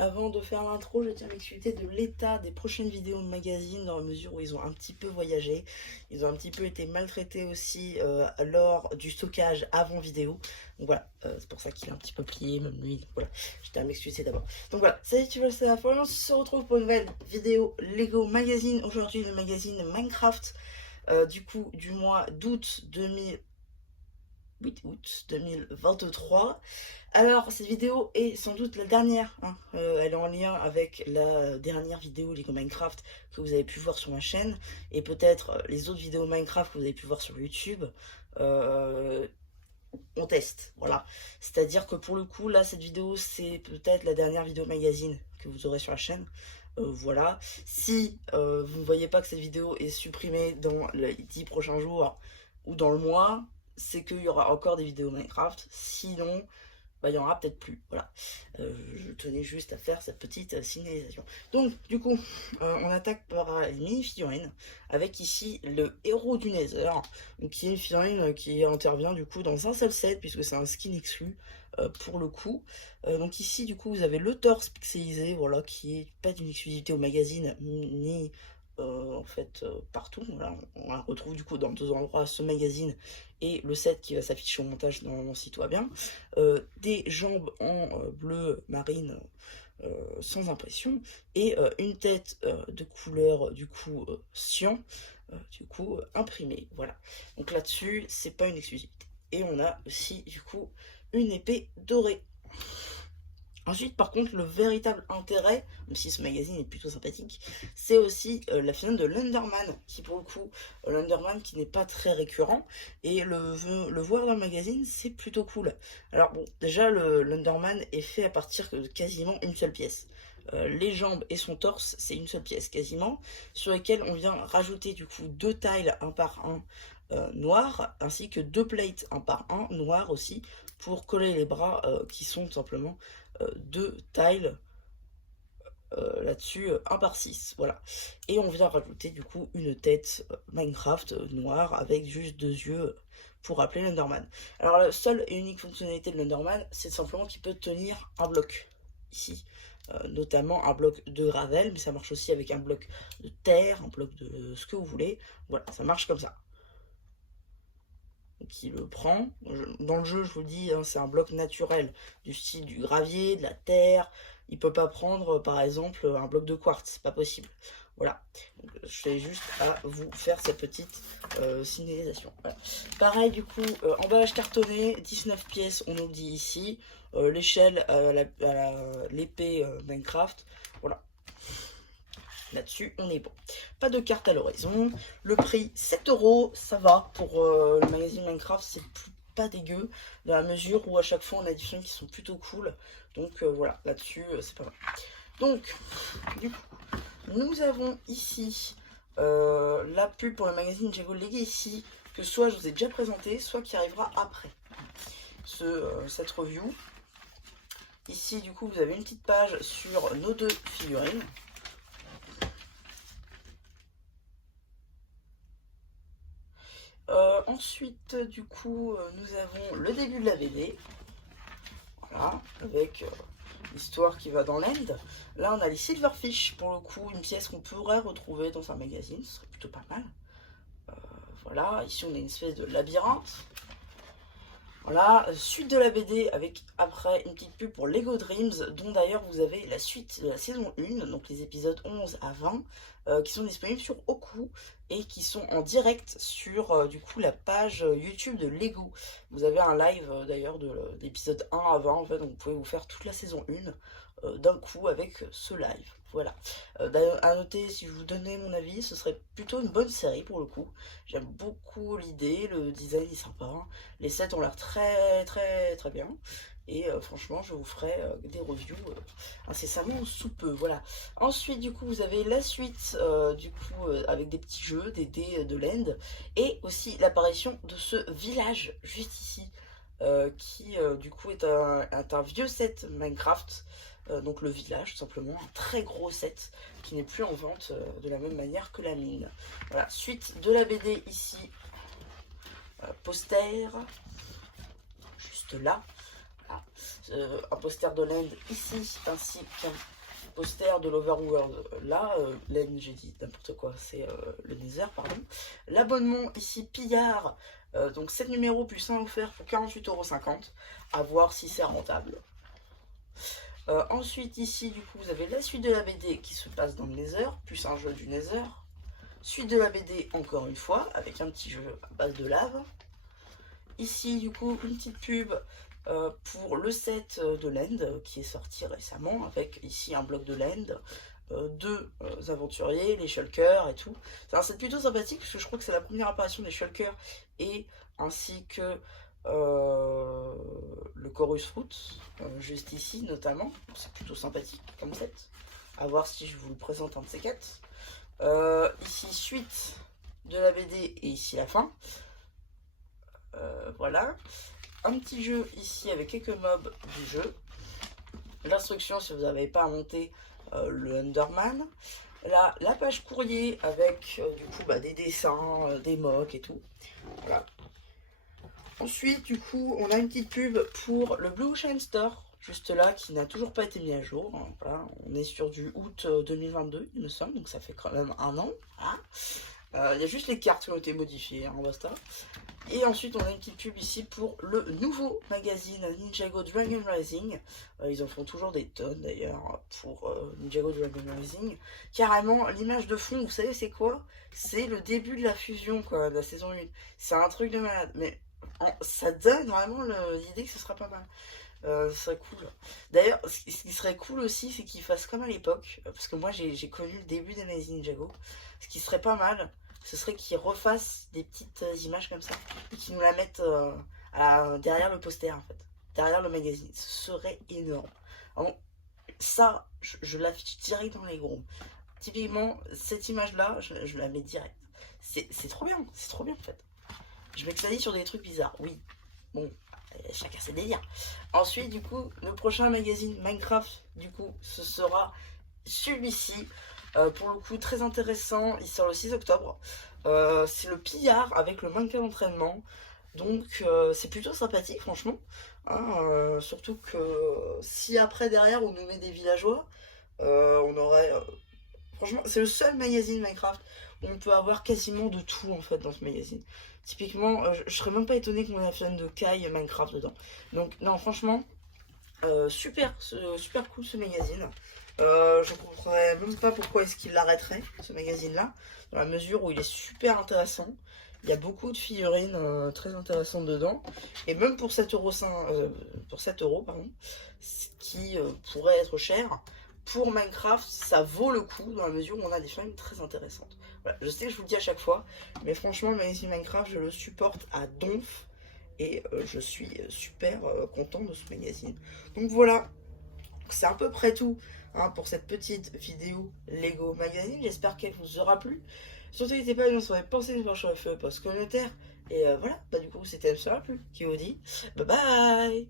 Avant de faire l'intro, je tiens à m'excuser de l'état des prochaines vidéos de magazine dans la mesure où ils ont un petit peu voyagé. Ils ont un petit peu été maltraités aussi lors du stockage avant vidéo. Donc voilà, c'est pour ça qu'il est un petit peu plié, même lui. Donc voilà, je tiens à m'excuser d'abord. Donc voilà, salut, tu veux, c'est la fin. On se retrouve pour une nouvelle vidéo Lego Magazine. Aujourd'hui, le magazine Minecraft, du coup, du mois d'août 8 août 2023. Alors, cette vidéo est sans doute la dernière, hein. Elle est en lien avec la dernière vidéo Lego Minecraft que vous avez pu voir sur ma chaîne, et peut-être les autres vidéos Minecraft que vous avez pu voir sur YouTube. On teste, voilà. C'est-à-dire que pour le coup, là, cette vidéo, c'est peut-être la dernière vidéo magazine que vous aurez sur la chaîne. Voilà. Si vous ne voyez pas que cette vidéo est supprimée dans les 10 prochains jours ou dans le mois, c'est qu'il y aura encore des vidéos Minecraft. Sinon, bah, il y en aura peut-être plus. Voilà. Je tenais juste à faire cette petite signalisation. Donc, du coup, on attaque par les mini-figurines, avec ici le héros du Nether, donc, qui est une figurine qui intervient du coup dans un seul set, puisque c'est un skin exclu pour le coup. Donc ici, du coup, vous avez le torse pixelisé, voilà, qui est pas d'une exclusivité au magazine, ni en fait partout. Voilà, on la retrouve du coup dans deux endroits, ce magazine et le set qui va s'afficher au montage normalement si tout va bien. Des jambes en bleu marine sans impression, et une tête de couleur du coup cyan, du coup imprimée. Voilà, donc là-dessus c'est pas une exclusivité. Et on a aussi du coup une épée dorée. Ensuite, par contre, le véritable intérêt, même si ce magazine est plutôt sympathique, c'est aussi la finale de l'Enderman, qui pour le coup, l'Enderman qui n'est pas très récurrent, et le voir dans le magazine, c'est plutôt cool. Alors bon, déjà, l'Enderman est fait à partir de quasiment une seule pièce. Les jambes et son torse, c'est une seule pièce quasiment, sur lesquelles on vient rajouter du coup deux tiles un par un noirs, ainsi que deux plates un par un noirs aussi, pour coller les bras qui sont tout simplement deux tiles là-dessus 1 par 6, voilà. Et on vient rajouter du coup une tête Minecraft noire avec juste deux yeux pour rappeler l'Enderman. Alors la seule et unique fonctionnalité de l'Enderman, c'est simplement qu'il peut tenir un bloc ici, notamment un bloc de gravel, mais ça marche aussi avec un bloc de terre, un bloc de ce que vous voulez. Voilà, ça marche comme ça. Donc il le prend. Dans le jeu, je vous dis, hein, c'est un bloc naturel, du style du gravier, de la terre. Il peut pas prendre, par exemple, un bloc de quartz, c'est pas possible. Voilà, donc, je fais juste à vous faire cette petite signalisation. Voilà. Pareil, du coup, emballage cartonné, 19 pièces, on nous le dit ici. L'échelle à l'épée Minecraft, voilà. Là-dessus, on est bon. Pas de carte à l'horizon. Le prix, 7 €. Ça va pour le magazine Minecraft. C'est pas dégueu. Dans la mesure où à chaque fois, on a des films qui sont plutôt cool. Donc voilà, là-dessus, c'est pas mal. Donc, du coup, nous avons ici la pub pour le magazine Lego Legacy, que soit je vous ai déjà présenté, soit qui arrivera après cette review. Ici, du coup, vous avez une petite page sur nos deux figurines. Ensuite, du coup, nous avons le début de la BD. Voilà, avec l'histoire qui va dans l'end. Là, on a les Silverfish, pour le coup, une pièce qu'on pourrait retrouver dans un magazine, ce serait plutôt pas mal. Voilà, ici on a une espèce de labyrinthe. Voilà, suite de la BD avec après une petite pub pour Lego Dreams, dont d'ailleurs vous avez la suite de la saison 1, donc les épisodes 11 à 20, qui sont disponibles sur Oku et qui sont en direct sur du coup la page YouTube de Lego. Vous avez un live d'ailleurs d'épisode 1 à 20, en fait, donc vous pouvez vous faire toute la saison 1 d'un coup avec ce live. Voilà. À noter, si je vous donnais mon avis, ce serait plutôt une bonne série pour le coup. J'aime beaucoup l'idée, le design est sympa, hein. Les sets ont l'air très très très bien. Et franchement, je vous ferai des reviews incessamment sous peu. Voilà. Ensuite, du coup, vous avez la suite, du coup, avec des petits jeux, des dés de l'end. Et aussi l'apparition de ce village juste ici. Qui, du coup, est un vieux set Minecraft. Donc le village, tout simplement, un très gros set qui n'est plus en vente de la même manière que la mine. Voilà, suite de la BD ici, poster, juste là. Voilà. un poster de Land ici, ainsi qu'un poster de l'Overworld là, Land j'ai dit n'importe quoi, c'est le Nether pardon. L'abonnement ici Pillard, donc 7 numéros plus 1 offert pour 48,50 €, à voir si c'est rentable. Ensuite ici du coup vous avez la suite de la BD qui se passe dans le Nether, plus un jeu du Nether. Suite de la BD encore une fois, avec un petit jeu à base de lave. Ici du coup une petite pub pour le set de Land qui est sorti récemment, avec ici un bloc de Land, deux aventuriers, les Shulkers et tout. C'est un set plutôt sympathique parce que je crois que c'est la première apparition des Shulkers et ainsi que le Chorus Fruit, juste ici notamment. C'est plutôt sympathique comme set. À voir si je vous le présente un de ces quatre. Ici suite de la BD et ici la fin. Voilà. Un petit jeu ici avec quelques mobs du jeu. L'instruction si vous n'avez pas à monter le Underman. Là, la page courrier avec du coup des dessins, des mocks et tout. Voilà. Ensuite, du coup, on a une petite pub pour le Blue Ocean Store, juste là, qui n'a toujours pas été mis à jour. Voilà, on est sur du août 2022, il me semble, donc ça fait quand même un an. Voilà. Il y a juste les cartes qui ont été modifiées, hein, basta. Et ensuite, on a une petite pub ici pour le nouveau magazine Ninjago Dragon Rising. Ils en font toujours des tonnes d'ailleurs pour Ninjago Dragon Rising. Carrément, l'image de fond, vous savez c'est quoi? C'est le début de la fusion, quoi, de la saison 1. C'est un truc de malade, mais ça donne vraiment l'idée que ce sera pas mal. Ce serait cool. D'ailleurs, ce qui serait cool aussi, c'est qu'ils fassent comme à l'époque, parce que moi j'ai connu le début des magazines Ninjago. Ce qui serait pas mal, ce serait qu'ils refassent des petites images comme ça et qu'ils nous la mettent derrière le poster en fait, derrière le magazine. Ce serait énorme. Alors, ça, je l'affiche direct dans les groupes. Typiquement, cette image là, je la mets direct. C'est trop bien en fait. Je m'extasie sur des trucs bizarres, oui. Bon, chacun ses délires. Ensuite, du coup, le prochain magazine Minecraft, du coup, ce sera celui-ci. Pour le coup, très intéressant. Il sort le 6 octobre. C'est le Pillard avec le mannequin d'entraînement. Donc, c'est plutôt sympathique, franchement. Hein, surtout que si après, derrière, on nous met des villageois, on aurait... franchement, c'est le seul magazine Minecraft où on peut avoir quasiment de tout, en fait, dans ce magazine. Typiquement, je serais même pas étonné qu'on ait un fan de Kai Minecraft dedans. Donc, non, franchement, super cool ce magazine. Je comprendrais même pas pourquoi est-ce qu'il l'arrêterait, ce magazine-là, dans la mesure où il est super intéressant. Il y a beaucoup de figurines très intéressantes dedans. Et même pour 7,5 €, pardon, ce qui pourrait être cher, pour Minecraft, ça vaut le coup dans la mesure où on a des figurines très intéressantes. Voilà, je sais que je vous le dis à chaque fois, mais franchement, le magazine Minecraft, je le supporte à donf. Et je suis super content de ce magazine. Donc voilà, c'est à peu près tout pour cette petite vidéo Lego Magazine. J'espère qu'elle vous aura plu. Surtout n'hésitez pas à nous faire penser de sur le feu post commentaire. Et voilà, du coup c'était ça plu qui vous dit bye bye.